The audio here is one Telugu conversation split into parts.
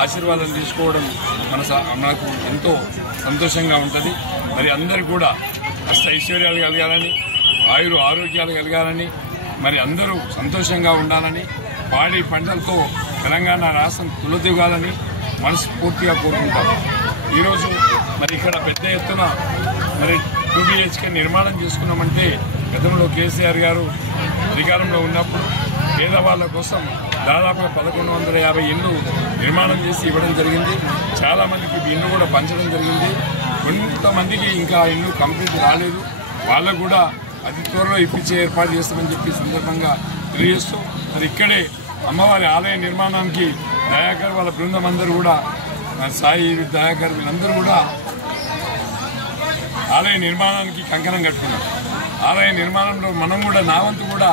ఆశీర్వాదం తీసుకోవడం మనకు ఎంతో సంతోషంగా ఉంటుంది. మరి అందరూ కూడా అష్ట ఐశ్వర్యాలు కలగాలని, ఆరోగ్యాలు కలగాలని, మరి అందరూ సంతోషంగా ఉండాలని, పాడి పంటలతో తెలంగాణ రాష్ట్రం తులతూగాలని మనస్ఫూర్తిగా కోరుకుంటాం. ఈరోజు మరి ఇక్కడ పెద్ద ఎత్తున మరి 2 BHK నిర్మాణం చేసుకున్నామంటే గతంలో కేసీఆర్ గారు అధికారంలో ఉన్నప్పుడు పేదవాళ్ల కోసం దాదాపుగా 1150 ఇళ్లు నిర్మాణం చేసి ఇవ్వడం జరిగింది. చాలామందికి ఇల్లు కూడా పంచడం జరిగింది. కొంతమందికి ఇంకా ఇల్లు కంప్లీట్ రాలేదు. వాళ్ళకు కూడా అతి త్వరలో ఇప్పించే ఏర్పాటు చేస్తామని చెప్పి సందర్భంగా తెలియజేస్తూ మరి ఇక్కడే అమ్మవారి ఆలయ నిర్మాణానికి దయాకర్ వాళ్ళ బృందం అందరూ కూడా, సాయి దయాకర్ వీళ్ళందరూ కూడా ఆలయ నిర్మాణానికి కంకణం కట్టుకున్నారు. ఆలయ నిర్మాణంలో మనం కూడా నా వంతు కూడా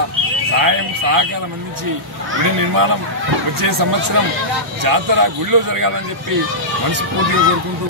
సహకారం అందించి గుడి నిర్మాణం వచ్చే సంవత్సరం జాతర గుడిలో జరగాలని చెప్పి మనస్ఫూర్తిగా కోరుకుంటూ